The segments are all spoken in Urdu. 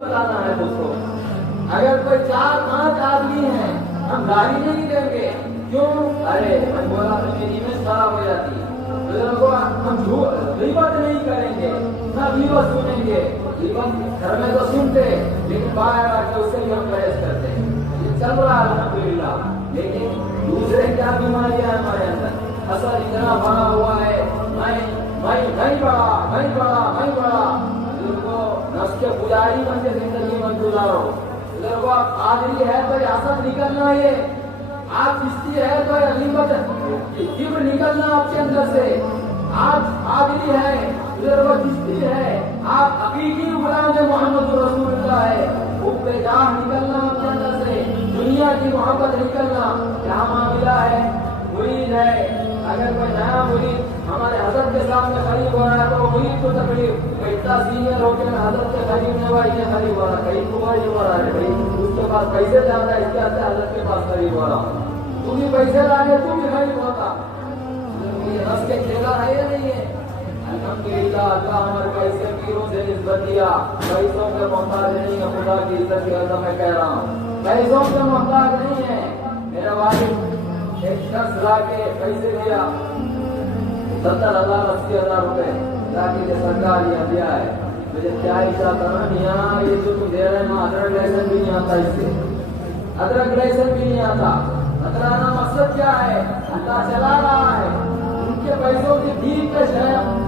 بتانا ہے دوستوں. اگر کوئی 4-5 آدمی ہیں ہم گالی نہیں دیں گے. کیوں؟ ارے میں بولا تو میری امیج خراب ہو جاتی ہے. ہم غیبت نہیں کریں گے نہ غیبت سنیں گے. غیبت گھر میں تو سنتے لیکن باہر آ کے اس سے بھی ہم بحث کرتے ہیں. یہ چل رہا ہے الحمدللہ. لیکن دوسرے کیا بیماریاں ہیں ہمارے اندر. اثر اتنا بڑا ہوا ہے میں بڑا نفس کے پجاری بن کے زندگی میں گزارو. لوگوں آپ قادری ہے تو اثر نکلنا یہ. آپ چشتی ہے تو کبر نکلنا آپ کے اندر سے. آپ قادری ہے لوگوں چشتی ہے آپ حقیقی غلام محمد رسول اللہ ہے. حب جاہ نکلنا آپ کے اندر سے. دنیا کی محبت نکلنا. کیا معاملہ ہے؟ مرید ہے. اگر کوئی نیا مرید ہمارے حضرت کے سامنے قریب ہو رہا ہے تو وہ مرید کو تکلیف اتنا سینئر ہو کے حضرت کے قریب نہیں ہوا. یہ قریب ہو رہا ہے کہیں کماری ہو رہا ہے بھائی اس کے پاس پیسے زیادہ ہے اس کے ہاتھ حضرت کے پاس قریب ہو رہا ہوں. تم بھی پیسے لانے تم بھی قریب ہوتا. یہ رس کے کھیلا ہے یا نہیں ہے؟ الحمدللہ اللہ ہمارے پیسے پیروں سے نسبت دیا. پیسوں کے محتاج نہیں ہے. خدا کی عزت کی عظمت میں کہہ رہا ہوں پیسوں کے محتاج نہیں ہے. میرا والد ایک شخص لا کے پیسے دیا 70,000 80,000 روپے لا کے سرکار یہ دیا ہے. مجھے کیا اچھا کرنا یہاں یہ جو تم دے رہے ہیں ادرک لہسن بھی نہیں آتا. اس سے ادرک لہسن بھی نہیں آتا. اترانا مقصد کیا ہے؟ اللہ چلا رہا ہے. ان کے پیسوں کی بھیک پہ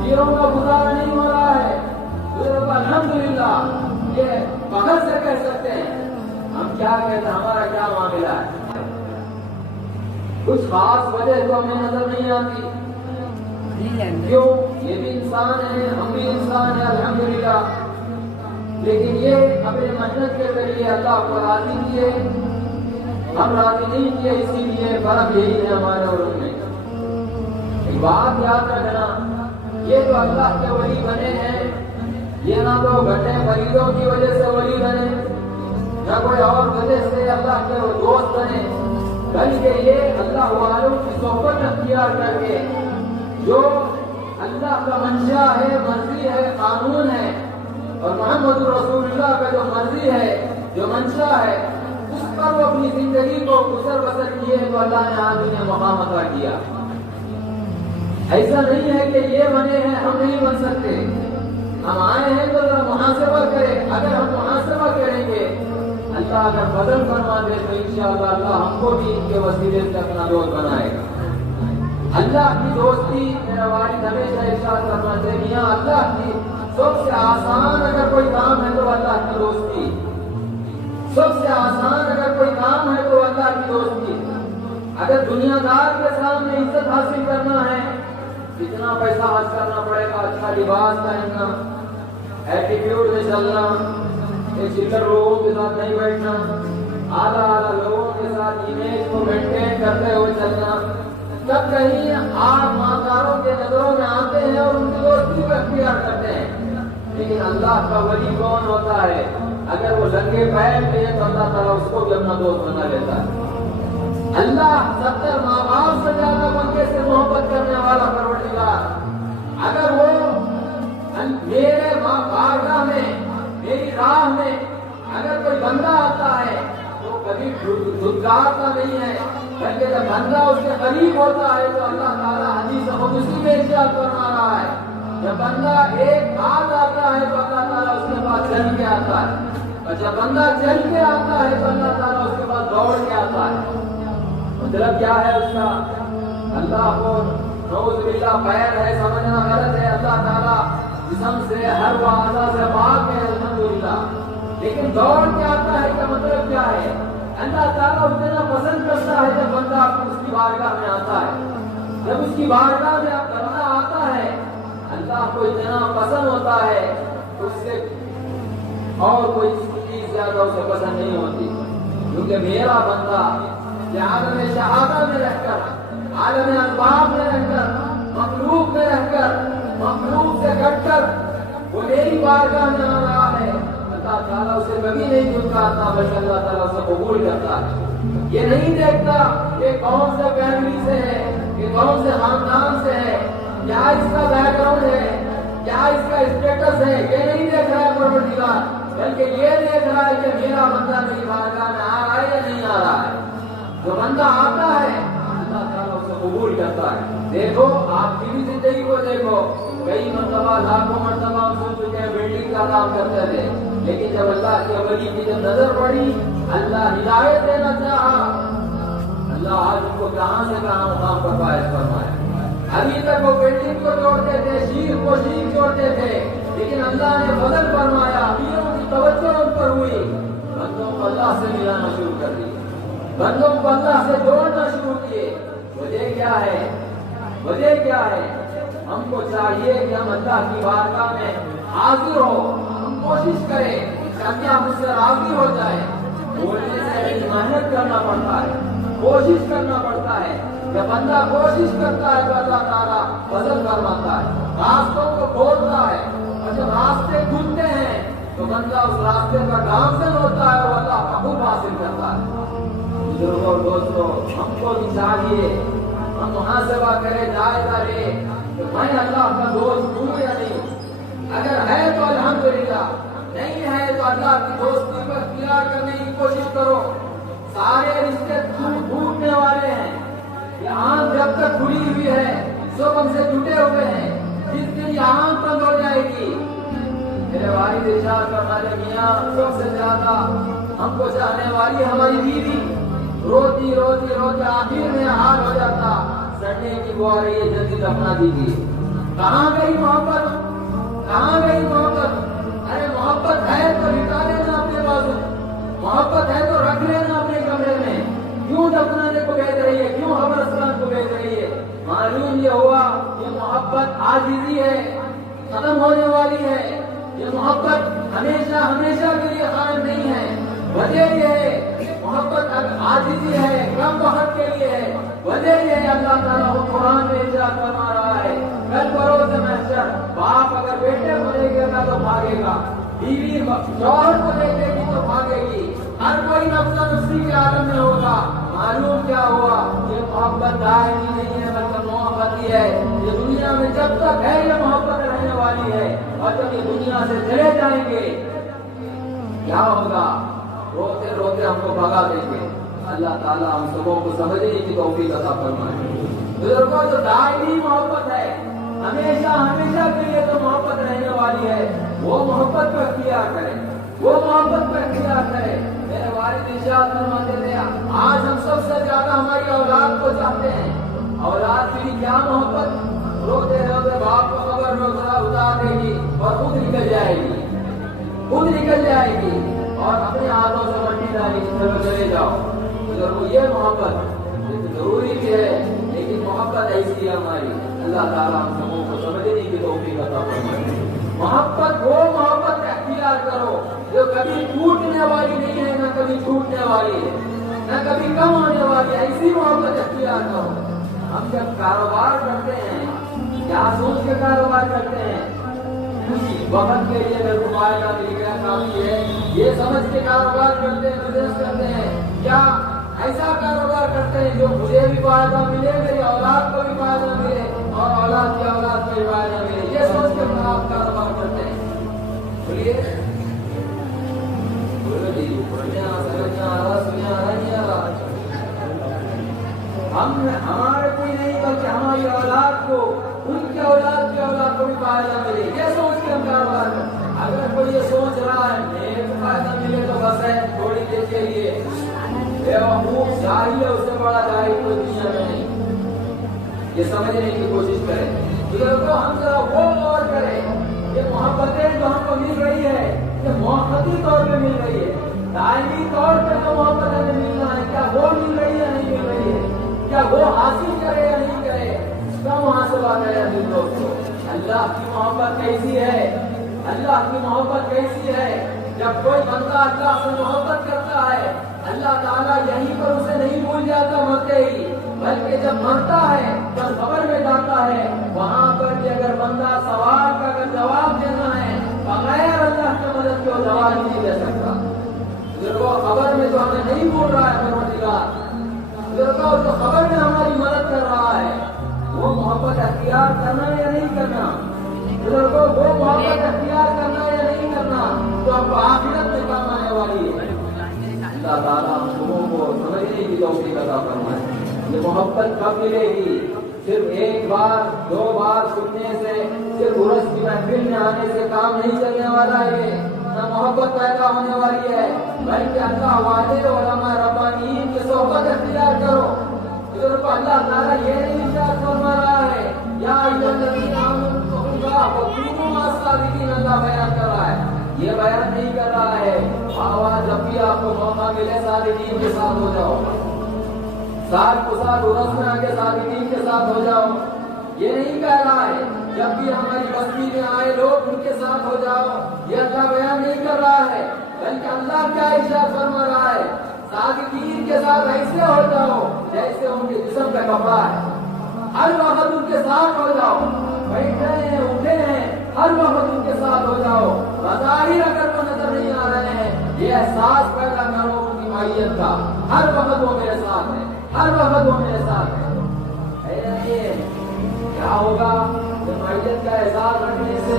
پیروں کا گزارا نہیں ہو رہا ہے. الحمدللہ یہ فخر سے کہہ سکتے ہیں. ہم کیا کہتے ہیں ہمارا کیا معاملہ ہے؟ کچھ خاص وجہ تو ہمیں نظر نہیں آتی. کیوں؟ یہ بھی انسان ہے ہم بھی انسان ہیں الحمدللہ. لیکن یہ اپنے محنت کے ذریعے اللہ کو راضی کیے. ہم راضی نہیں کیے اسی لیے فرق یہی ہے ہمارے اور ان میں. ایک بات یاد رکھنا یہ تو اللہ کے ولی بنے ہیں یہ نہ تو گھٹے فریدوں کی وجہ سے ولی بنے نہ کوئی اور وجہ سے اللہ کے دوست بنے. بلکہ یہ اللہ والوں کی صحبت اختیار کر کے جو اللہ کا منشا ہے مرضی ہے قانون ہے اور محمد رسول اللہ کا جو مرضی ہے جو منشا ہے اس پر وہ اپنی زندگی کو گزر بسر کیے تو اللہ نے آج انہیں مقام عطا کیا. ایسا نہیں ہے کہ یہ بنے ہیں ہم نہیں بن سکتے. ہم آئے ہیں تو ذرا محاسبہ کریں. اگر ہم محاسبہ کریں گے اللہ اگر بدل فرما دے تو انشاءاللہ اللہ ہم کو بھی ان کے وسیلے سے اپنا دوست بنائے گا. اللہ کی دوستی میرا والد ہمیشہ ارشاد فرماتے ہیں میاں اللہ کی سب سے آسان اگر کوئی کام ہے تو اللہ کی دوستی. سب سے آسان اگر کوئی کام ہے تو اللہ کی دوستی. اگر دنیا دار کے سامنے عزت حاصل کرنا ہے کتنا پیسہ خرچ کرنا پڑے گا. اچھا لباس پہننا ایٹیٹیوڈ میں چلنا چلر لوگوں کے ساتھ نہیں بیٹھنا اعلیٰ لوگوں کے ساتھ امیج کو مینٹین کرتے ہوئے چلنا. جب کہیں آپ مالداروں کے نظروں میں آتے ہیں اور ان کی دوستی کو اختیار کرتے ہیں. لیکن اللہ کا ولی کون ہوتا ہے؟ اگر وہ لنگے پیر میں ہے تو اللہ تعالیٰ اس کو بھی اپنا دوست بنا لیتا ہے. اللہ 70 ماں باپ سے زیادہ بندے سے محبت کرنے والا پروردگار. اگر وہ میرے بارگاہ میں میری راہ میں اگر کوئی بندہ آتا ہے تو کبھی دھتکارتا نہیں ہے بلکہ جب بندہ اس کے قریب ہوتا ہے تو اللہ تعالیٰ حدیث قدسی میں ارشاد فرما رہا ہے جب بندہ ایک ہاتھ آتا ہے تو اللہ تعالیٰ اس کے پاس چل کے آتا ہے اور جب بندہ چل کے آتا ہے تو اللہ تعالیٰ اس کے پاس دوڑ کے آتا ہے. مطلب کیا ہے اس کا؟ اللہ کو نعوذ باللہ پیر ہے سمجھنا غلط ہے. اللہ تعالیٰ جسم سے ہر وہ اعضاء سے پاک ہے الحمدللہ. لیکن دوڑ کے آتا ہے کا مطلب کیا ہے؟ اللہ تعالیٰ اتنا پسند کرتا ہے جب بندہ اس کی بارگاہ میں آتا ہے. جب اس کی بارگاہ میں بندہ آتا ہے اللہ کو اتنا پسند ہوتا ہے اس سے اور کوئی چیز زیادہ اسے پسند نہیں ہوتی. کیونکہ میرا بندہ یہ عالم شہادہ میں رہ کر عالم اسباب میں رہ کر مخلوق میں رہ کر مخلوق سے کٹ کر وہ میری بارگاہ میں آ رہا ہے. اللہ تعالیٰ اسے کبھی نہیں جھٹکاتا بلکہ اللہ تعالیٰ اسے قبول کرتا ہے. یہ نہیں دیکھتا کہ کون سے فیملی سے ہے کہ کون سے خاندان سے ہے کیا اس کا بیک گراؤنڈ ہے کیا اس کا اسٹیٹس ہے یہ نہیں دیکھ رہا ہے پروردگار. بلکہ یہ دیکھ رہا ہے کہ میرا بندہ میری بارگاہ میں آ رہا ہے یا نہیں آ رہا ہے. جو بندہ آتا ہے اللہ تعالیٰ اسے قبول کرتا ہے. دیکھو آپ کی بھی زندگی کو دیکھو, کئی مرتبہ لاکھوں مرتبہ ہم سن چکے ہیں بلڈنگ کا کام کرتے تھے, لیکن جب اللہ کے ولی کی جب نظر پڑی, اللہ ہدایت دینا چاہا, اللہ آج ان کو کہاں سے کہاں مقام پر فائز فرمائے. ابھی تک وہ بلڈنگ کو جوڑتے تھے, شیر کو شیر جوڑتے تھے, لیکن اللہ نے بدل فرمایا, امیروں کی توجہ ان پر ہوئی, بندوں کو اللہ سے ملانا شروع کر دیا, بندوں کو اللہ سے جوڑنا شروع کیے. وجہ کیا ہے؟ وجہ کیا ہے؟ ہم کو چاہیے کہ ہم اللہ کی بارگاہ میں حاضر ہو, ہم کوشش کریں کہ اللہ مجھ سے راضی ہو جائے. بولنے سے محنت کرنا پڑتا ہے, کوشش کرنا پڑتا ہے. جب بندہ کوشش کرتا ہے تو اللہ تعالیٰ فضل فرماتا ہے, راستوں کو کھولتا ہے, اور جب راستے کھلتے ہیں تو بندہ اس راستے کا گامزن ہوتا ہے اور اللہ کا حکم حاصل کرتا ہے. بزرگوں دوستوں, ہم کو بھی چاہیے ہم محاسبہ کریں, جائزہ لیں کہ میں اللہ کا دوست ہوں یا نہیں. اگر ہے تو الحمدللہ, نہیں ہے تو اللہ کی دوستی کو اختیار کرنے کی کوشش کرو. سارے رشتے ٹوٹنے والے ہیں. یہ آنکھ جب تک کھلی ہوئی ہے سب ہم سے جٹے ہوئے ہیں, جس دن یہ آنکھ بند ہو جائے گی. میرے والد ارشاد فرماتے میاں سب سے زیادہ ہم کو چاہنے والی ہماری بیوی, روتی روتی روتی آخر میں حال ہو جاتا سڑنے کی وہ آ رہی ہے, جلدی دفنا دیجیے. کہاں گئی محبت, کہاں گئی محبت؟ ارے محبت ہے تو لٹا لینا اپنے بازو, محبت ہے تو رکھ لینا اپنے کمرے میں. کیوں دفنانے کو بھیج رہی ہے, کیوں قبرستان کو بھیج رہی ہے؟ معلوم یہ ہوا یہ محبت عاجزی ہے, ختم ہونے والی ہے. یہ محبت ہمیشہ ہمیشہ کے لیے قائم نہیں ہے. وجہ یہ ہے محبت عاجزی ہے, کم وقت کے لیے ہے. وجہ یہ ہے اللہ تعالیٰ وہ قرآن میں ارشاد فرما رہا ہے کل بروز محشر باپ اگر بیٹے کو دیکھے گا تو بھاگے گا, بیوی شوہر کو دیکھے گی تو بھاگے گی, ہر کوئی نفس نفسی کے عالم میں ہوگا. معلوم کیا ہوا, یہ محبت دائمی نہیں ہے بلکہ محبت ہی ہے. یہ دنیا میں جب تک ہے یہ محبت رہنے والی ہے, اور جب یہ دنیا سے چلے جائیں گے کیا ہوگا؟ روتے روتے ہم کو بھگا دیں گے. اللہ تعالیٰ ہم سبوں کو سمجھنے کی توفیق عطا فرمائے. بزرگوں جو دائمی محبت ہے ہمیشہ ہمیشہ کے لیے تو محبت رہنے والی ہے, وہ محبت کو اختیار کریں, وہ محبت کو اختیار کریں. میرے والد ارشاد فرماتے تھے آج ہم سب سے زیادہ ہماری اولاد کو چاہتے ہیں. اولاد کی کیا محبت, روتے روتے باپ کو قبر میں اتار دے گی اور خود نکل جائے گی, خود نکل جائے گی اور اپنے ہاتھوں سے مٹی ڈالے گی, چلو چلے جاؤ. بزرگوں یہ محبت ضروری بھی ہے, لیکن محبت ایسی ہے ہماری. اللہ تعالیٰ ہم سبوں کو سمجھنے کی توفیق عطا فرمائے. محبت وہ محبت کا اختیار کرو جو کبھی ٹوٹنے والی نہیں ہے, نہ کبھی ٹوٹنے والی ہے, نہ کبھی کم ہونے والی ہے. ایسی محبت اختیار کرو. ہم جب کاروبار کرتے ہیں کیا سوچ کے کاروبار کرتے ہیں؟ وقت کے لیے اگر فائدہ مل گیا کافی ہے, یہ سمجھ کے کاروبار کرتے ہیں, بزنس کرتے ہیں. کیا ایسا کاروبار کرتے ہیں جو مجھے بھی فائدہ ملے, میری اولاد کو بھی فائدہ ملے اور اولاد کی اولاد کو بھی فائدہ ملے, یہ سوچ کے آپ کاروبار کرتے ہیں؟ بولیے ہمارے کوئی نہیں بلکہ ہماری اولاد کو, ان کی اولاد کو بھی فائدہ ملے, یہ سوچ کے ہم کاروبار کرتے ہیں. اگر کوئی یہ سوچ رہا ہے میرے کو فائدہ ملے تو بس ہے تھوڑی دیر کے لیے, بیوقوف جاہل ہے, اس سے بڑا جاہل کوئی دنیا میں نہیں. یہ سمجھنے کی کوشش کریں. بزرگوں ہم ذرا وہ غور کریں, یہ محبتیں جو ہم کو مل رہی ہے یہ موقتی طور پہ مل رہی ہے, دائمی طور پہ جو محبت ہمیں ملنا ہے کیا وہ مل رہی ہے نہیں مل رہی ہے, کیا وہ حاصل کرے یا نہیں کرے, اس کا محاسبہ کرے. دل دوستوں اللہ کی محبت کیسی ہے, اللہ کی محبت کیسی ہے. جب کوئی بندہ اللہ سے محبت کرتا ہے اللہ تعالیٰ یہیں پر اسے نہیں بھول جاتا مرتے ہی, بلکہ جب مرتا ہے جب قبر میں جاتا ہے وہاں پر بھی اگر بندہ سوال کا اگر جواب دینا ہے بغیر اللہ کی مدد کے وہ جواب نہیں دے سکتا. بزرگوں قبر میں جو ہمیں نہیں بول رہا ہے پروردگار, بزرگوں جو قبر میں ہماری مدد کر رہا ہے وہ محبت اختیار کرنا یا نہیں کرنا, بزرگوں وہ محبت اختیار کرنا یا نہیں کرنا. جو آپ کو آخرت میں کام آنے والی ہے۔ اللہ تعالیٰ ہم لوگوں کو سمجھنے کی توفیق عطا فرمائے۔ یہ محبت کب ملے گی؟ صرف ایک بار دو بار سننے سے، صرف عرس کی محفل میں آنے سے کام نہیں چلنے والا ہے، نہ محبت پیدا ہونے والی ہے، بلکہ اللہ والے علماء ربانیین کی صحبت اختیار کرو۔ بزرگوں، اللہ تعالیٰ یہ نہیں ارشاد فرما رہا ہے یا ایھا الذین آمنوا اتقوا اللہ وکونوا مع الصادقین، اللہ بیان کر رہا ہے، یہ بیان نہیں کر رہا ہے آواز جب بھی آپ کو موقع ملے صادقین کے ساتھ ہو جاؤ، ساتھ کو ساتھ عرس میں آ کے صادقین کے ساتھ ہو جاؤ، یہ نہیں کہہ رہا ہے جب بھی ہماری بستی میں آئے لوگ ان کے ساتھ ہو جاؤ، یہ اللہ بیان نہیں کر رہا ہے، بلکہ اللہ کیا ارشاد فرما رہا ہے، صادقین کے ساتھ ایسے ہو جاؤ جیسے ان کے جسم کا کپڑا ہے، ہر وقت ان کے ساتھ ہو جاؤ، بیٹھے ہیں اٹھے ہیں ہر وقت ان کے ساتھ ہو جاؤ، بظاہر اگر وہ نظر نہیں آ رہے ہیں یہ احساس پیدا کرو ان کی معیت کا، ہر وقت وہ میرے ساتھ ہے، ہر وقت وہ میرے ساتھ ہے۔ کیا ہوگا جب معیت کا احساس رکھنے سے،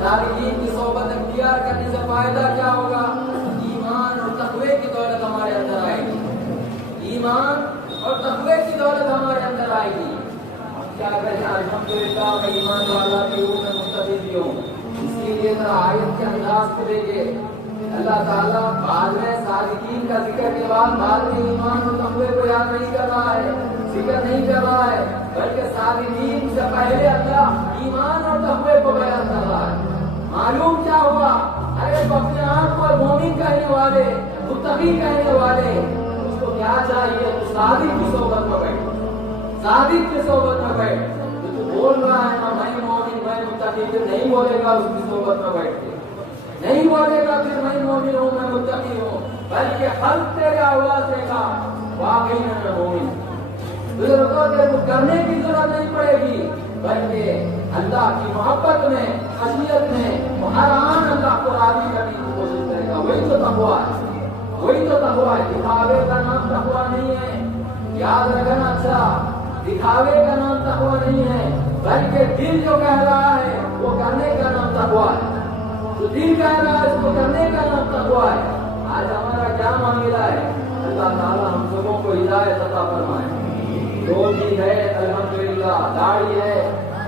صالحین کی صحبت اختیار کرنے سے فائدہ کیا ہوگا؟ ایمان اور تقوی کی دولت ہمارے اندر آئے گی، ایمان اور تقوی کی دولت ہمارے اندر آئے گی۔ کیا کہتے ہیں الحمدللہ میں ایمان والا کی روح میں مستفید بھی ہوں، اس کے لیے ذرا آیت کے انداز کو دیکھیے، اللہ تعالیٰ بعد میں صادقین کا ذکر کے بعد ایمان اور تقوی کو یاد نہیں کر رہا ہے، ذکر نہیں کر رہا ہے، بلکہ صادقین سے پہلے اللہ ایمان اور تقوی کو بیان کر رہا ہے۔ معلوم کیا ہوا؟ ارے اپنے آپ کو مومن کہنے والے، متقی کہنے والے، اس کو کیا چاہیے؟ تو صادق کی صحبت میں بیٹھ، صادق کی صحبت میں بیٹھ، تو بول رہا ہے نا میں مومن میں متقی، پھر نہیں بولے گا اس کی صحبت میں بیٹھ کے، نہیں بولے گا پھر میں مومن ہوں میں متقی ہوں، بلکہ خلق تیرے آواز دے گا واقعی میں مومن۔ بزرگوں تیرے کو کرنے کی ضرورت نہیں پڑے گی، بلکہ اللہ کی محبت میں، خشیت میں ہر آن اللہ کو راضی کرنے کی کوشش کرے گا، وہی تو تقویٰ ہے، وہی تو تقویٰ ہے۔ دکھاوے کا نام تقویٰ نہیں ہے، یاد رکھنا اچھا، دکھاوے کا نام تقویٰ نہیں ہے، بلکہ دل جو کہہ رہا ہے وہ کرنے کا نام تقویٰ ہے، تو دل کہہ رہا ہے اس کو کرنے کا نام تقویٰ ہے۔ آج ہمارا کیا معاملہ ہے؟ اللہ تعالیٰ ہم سبوں کو ہدایت عطا فرمائے۔ روٹی ہے الحمدللہ، داڑھی ہے،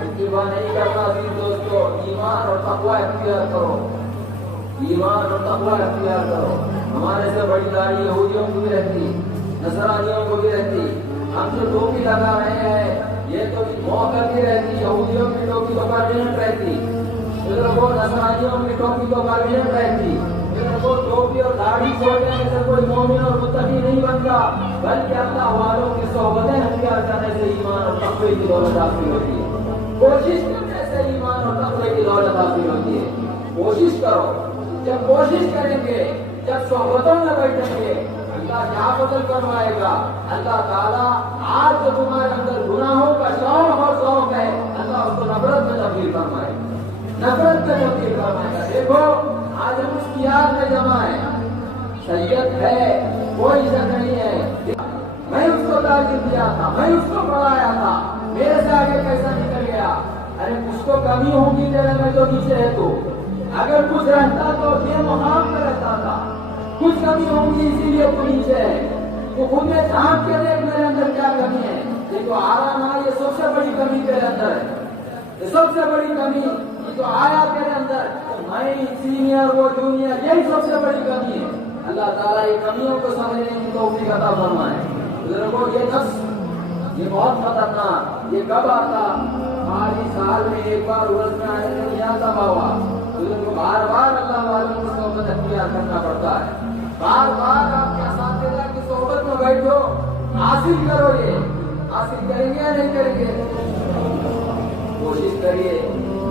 اتباع نہیں کرنا عزیز دوستو، ایمان اور تقویٰ اختیار کرو، ایمان اور تقویٰ اختیار کرو۔ ہمارے سے بڑی داڑھی یہودیوں کو بھی رہتی، نصرانیوں کو بھی رہتی، ہم جو ٹوپی لگا رہے ہیں یہ تو موقع کی رہتی، یہودیوں کی ٹوپی تو پرماننٹ رہتی، وہ نصرانیوں کی ٹوپی تو پرماننٹ رہتی۔ وہ ٹوپی اور داڑھی چھوڑنے سے کوئی مومن اور متقی نہیں بنتا، بلکہ اللہ والوں کی صحبتیں اختیار کرنے سے ایمان اور تقوی کی دولت حاصل ہوتی ہے، کوشش کرنے سے ایمان اور تقوی کی دولت حاصل ہوتی ہے۔ کوشش کرو، جب کوشش کریں گے، جب صحبتوں میں بیٹھیں گے، اللہ کیا بدل کروائے گا؟ اللہ تعالیٰ آج جو تمہارے اندر گناہوں کا شوق اور ذوق ہے، اللہ اس کو نفرت میں تبدیل فرمائے گا، نفرت میں تبدیل فرمائے گا۔ دیکھو آج ہم اس کی یاد میں جمع ہے، شریعت ہے، کوئی شک نہیں ہے، میں اس کو تعلیم دیا تھا، میں اس کو پڑھایا تھا، میرے سے آگے کیسا نکل گیا؟ ارے کچھ تو کمی ہوگی تیرے میں جو نیچے ہے، تو اگر کچھ رہتا تو یہ مقام پہ رہتا تھا، کچھ کمی ہوگی اسی لیے تو نیچے ہے، تو خود میں جھانک کے دیکھ میرے اندر کیا کمی ہے، یہ تو آ رہا نا، یہ سب سے بڑی کمی تیرے اندر ہے، یہ سب سے بڑی کمی یہ تو آیا تیرے اندر، میں سینئر وہ جونیئر، یہی سب سے بڑی کمی ہے۔ اللہ تعالیٰ یہ کمیوں کو سمجھنے کی توفیق عطا فرمائے۔ بزرگوں یہ نفس یہ بہت خطرناک، یہ کب آتا؟ ہماری سال میں ایک بار عرس میں آنے سے نہیں آتا ہوا، بزرگوں بار بار اللہ والوں کی صحبت اختیار کرنا پڑتا ہے، بار بار آپ کے اساتذہ کی صحبت میں بیٹھو، حاصل کرو، یہ حاصل کریں گے یا نہیں کریں گے؟ کوشش کریے،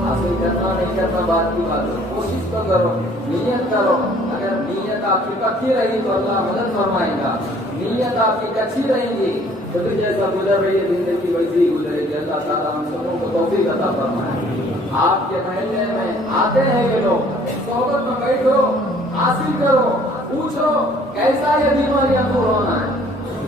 حاصل کرنا نہیں کرنا بات کی بات ہے، کوشش تو کرو، نیت کرو، اگر نیت آپ کی پکی رہی تو اللہ مدد فرمائے گا، نیت آپ کی اچھی رہیں گی تو پھر جیسا گزر رہی ہے زندگی ویسی گزرے گی، اللہ تعالیٰ ہم سبوں کو توفیق عطا فرمائے۔ آپ کے محلے میں آتے ہیں یہ لوگ، صحبت میں بیٹھو، حاصل کرو، پوچھو کیسا یہ بیماریاں دور ہونا ہے،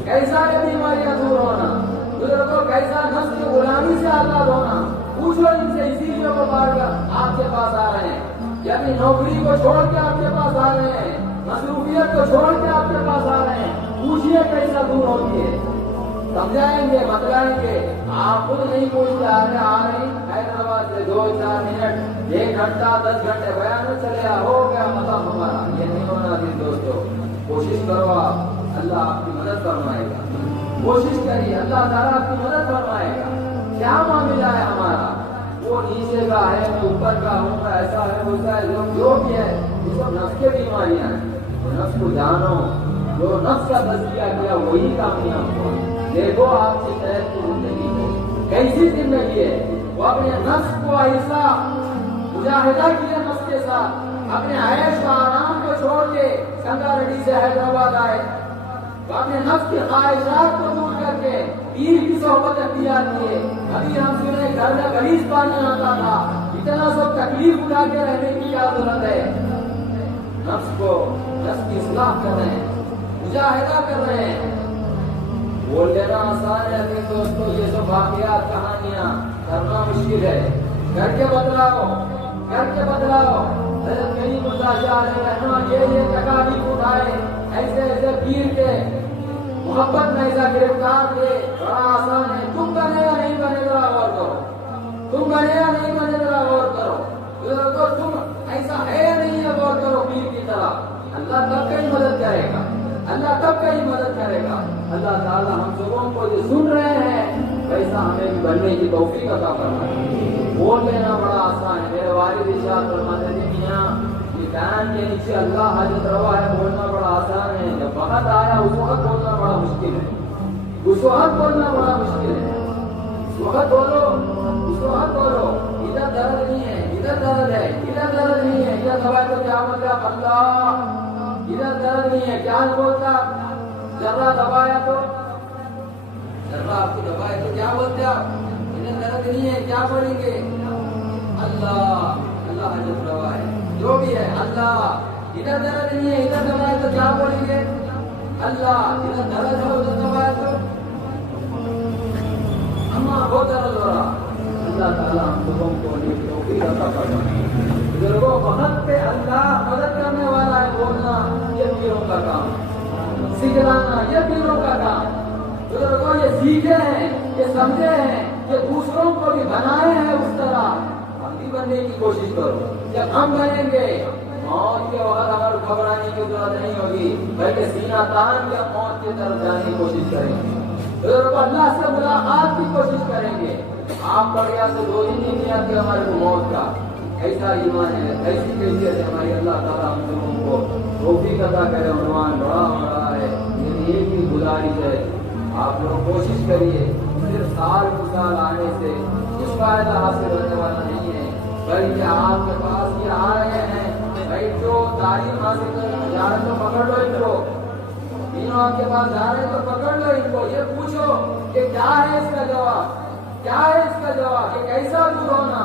کیسا یہ بیماریاں دور ہونا، بزرگوں کیسا نفس کی غلامی سے آزاد ہونا، پوچھو ان سے، اسی لیے وہ بار بار آپ کے پاس آ رہے ہیں۔ یعنی نوکری کو چھوڑ کے آپ کے پاس آ رہے ہیں، مصروفیت کو چھوڑ کے آپ کے پاس آ رہے ہیں، پوچھیے کیسا دور ہوتی ہے، سمجھائیں گے بتلائیں گے، آپ خود نہیں پوچھتے آ رہے ہیں حیدرآباد سے 2-4 منٹ 1 گھنٹہ 10 گھنٹے بیان میں چلے ہو گیا مطلب ہمارا، یہ نہیں ہونا چاہیے دوستو۔ کوشش کرو آپ، اللہ آپ کی مدد فرمائے گا، کوشش کریے اللہ تعالیٰ آپ کی مدد فرمائے گا۔ کیا معاملہ ہے ہمارا، وہ نیچے کا ہے میں اوپر کا ہوں، ایسا ہے ویسا ہے، جو بھی ہے یہ سب نفس کے بیماریاں ہیں، نفس کو جانو، جو نفس کا تزکیہ کیا وہی کامیاب ہوا۔ دیکھو آپ کی صحت کی زندگی کو کیسی زندگی ہے، وہ اپنے نفس کو ایسا مجاہدہ کیا نفس کے ساتھ، اپنے عیش و آرام کو چھوڑ کے سنگا ریڈی سے حیدرآباد آئے، تو اپنے نفس کی خواہشات کو دور کر کے پیر کی صحبت اختیار کیے۔ ابھی ہم سنے گھر میں غلیظ پانی آتا تھا، اتنا سب تکلیف اٹھا کے رہنے کی کیا ضرورت ہے؟ نفس کو نفس کی اصلاح کر رہے ہیں، مجاہدہ کر رہے ہیں۔ بول لینا آسان ہے لیکن دوستو یہ سب واقعات کہانیاں کرنا مشکل ہے۔ کر کے بدلاؤ، کر کے بدلاؤ۔ حضرت کئی مزاحات یہ تکالیف اٹھائے، ایسے ایسے پیر کے محبت میں ایسا گرفتار تھے، بڑا آسان ہے۔ تم بنے یا نہیں بنے ذرا غور کرو، تم بنے یا نہیں بنے ذرا غور کرو، تم ایسا ہے یا نہیں ہے غور کرو پیر کی طرح۔ اللہ تب کہیں مدد کرے گا، اللہ تب کہیں مدد کرے گا۔ اللہ تعالیٰ ہم سبوں کو جو سن رہے ہیں ویسا ہمیں بھی بننے کی توفیق عطا فرمائے۔ بول لینا بڑا آسان ہے۔ میرے والد ارشاد فرماتے تھے میاں یہ کان کے نیچے اللہ حاجت روا ہے بولنا بڑا آسان ہے، جب وقت آیا اس وقت بولنا بڑا مشکل ہے، اس وقت بولنا بڑا مشکل ہے۔ اس وقت بولو، اس وقت بولو، ادھر درد نہیں ہے، ادھر درد ہے، ادھر درد نہیں ہے، ادھر دوائی تو کیا بولتا اللہ، ادھر درد نہیں ہے کیا بولتا، ذرا دبایا تو ذرا آپ کو دبایا تو کیا بولتے آپ، ادھر درد نہیں ہے کیا بولیں گے اللہ، اللہ حاجت روا ہے جو بھی ہے اللہ، ادھر درد نہیں ہے ادھر دبایا تو کیا بولیں گے اللہ، ادھر درد ہے ادھر دبایا تو اما بہت درد ہو رہا۔ اللہ تعالیٰ ہم لوگوں کو توفیق عطا فرمائے۔ بزرگوں وقت پہ اللہ مدد کرنے والا ہے، بولنا یہ پیروں کا کام، سکھلانا یہ پیروں کا کام۔ بزرگوں یہ سیکھے ہیں، یہ سمجھے ہیں، یہ دوسروں کو بھی بنائے ہیں اس طرح، ہم بھی بننے کی کوشش کرو۔ جب ہم بنیں گے موت کے وقت ہمیں گھبرانے کی ضرورت نہیں ہوگی، بلکہ سینہ تان کے موت کی طرف جانے کی کوشش کریں گے۔ بزرگوں اللہ سے ملاقات کی کوشش کریں گے۔ آپ بڑھیا سے 2 ہی نہیں دیا کہ ہمارے کو موت کا ایسا ایمان ہے، ایسی کیفیت ہے ہماری۔ اللہ تعالیٰ ہم لوگوں کو توفیق عطا کرے۔ عنوان بڑا ہو رہا ہے، میری ایک ہی گزارش ہے، آپ لوگ کوشش کریے، صرف سال آنے سے کچھ فائدہ حاصل ہونے والا نہیں ہے، بلکہ آپ کے پاس یہ آ رہے ہیں بیٹھو تعلیم حاصل کرنا، جا رہے تو پکڑ لو ان کو، تینوں آپ کے پاس جا رہے تو پکڑ لو ان کو، یہ پوچھو کہ کیا ہے اس کا جواب، کیا ہے اس کا جواب، کہ کیسا دور ہونا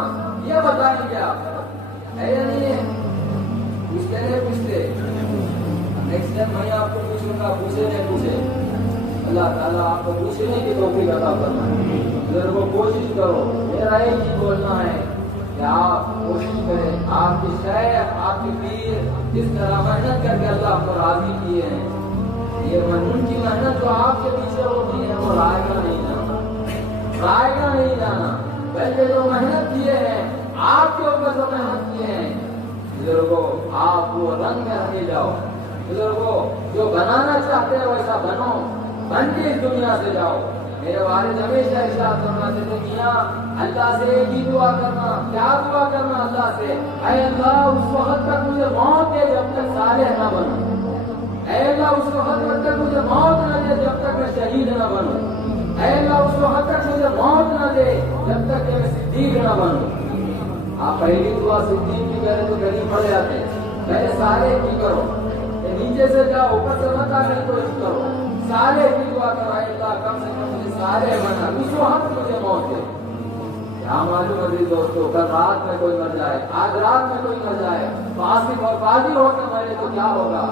یہ بتائیں گے آپ، ہے یا نہیں ہے؟ پوچھتے نہیں پوچھتے، نیکسٹ ٹائم میں آپ کو پوچھوں گا، پوچھے نہیں پوچھے، اللہ تعالیٰ آپ کو پوچھنے کی توفیق عطا فرمائے۔ بزرگوں کوشش کرو، میرا ایک ہی بولنا ہے کہ آپ کوشش کریں، آپ کی شیخ آپ کی پیر جس طرح محنت کر کے اللہ کو راضی کیے ہیں، یہ ان کی محنت جو آپ کے پیچھے ہوتی ہے وہ رائے گا نہیں جانا، رائے گا نہیں جانا، بلکہ جو محنت کیے ہیں آپ کے اوپر جو محنت کیے ہیں، بزرگوں آپ وہ رنگ میں رہے جاؤ۔ بزرگوں جو بنانا چاہتے ہیں ویسا بنو، بن کے اس دنیا سے جاؤ۔ میرے والد ہمیشہ ارشاد فرماتے تھے میاں اللہ سے ایک ہی دعا کرنا، کیا دعا کرنا اللہ سے، اے اللہ اس وقت تک مجھے موت دے جب تک صالح نہ بنوں، اے اللہ اس وقت تک مجھے موت نہ دے جب تک میں شہید نہ بنوں، اے اللہ اس وقت تک مجھے موت نہ دے جب تک کہ میں صدیق نہ بنوں۔ آپ پہلی دعا صدیق کی کریں تو غریب پڑ جاتے ہیں، پہلے صالح کی کرو، نیچے سے جاؤ اوپر سے مت آنے کی کوشش کرو، صالح کی دعا کرو، اے اللہ کم سے کم مجھے صالح بنا، اس وقت مجھے موت دے۔ کیا معلوم عزیز دوستو، کل رات میں کوئی مر جائے، آج رات میں کوئی مر جائے، فاسق اور فاجر ہو کے مرے تو کیا ہوگا؟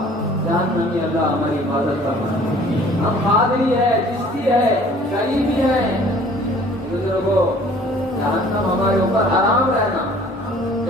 جہنمی اللہ ہماری حفاظت کرنا۔ ہم قادری ہے، چشتی ہے، غریبی ہے، بزرگوں جہنم ہمارے اوپر حرام رہنا،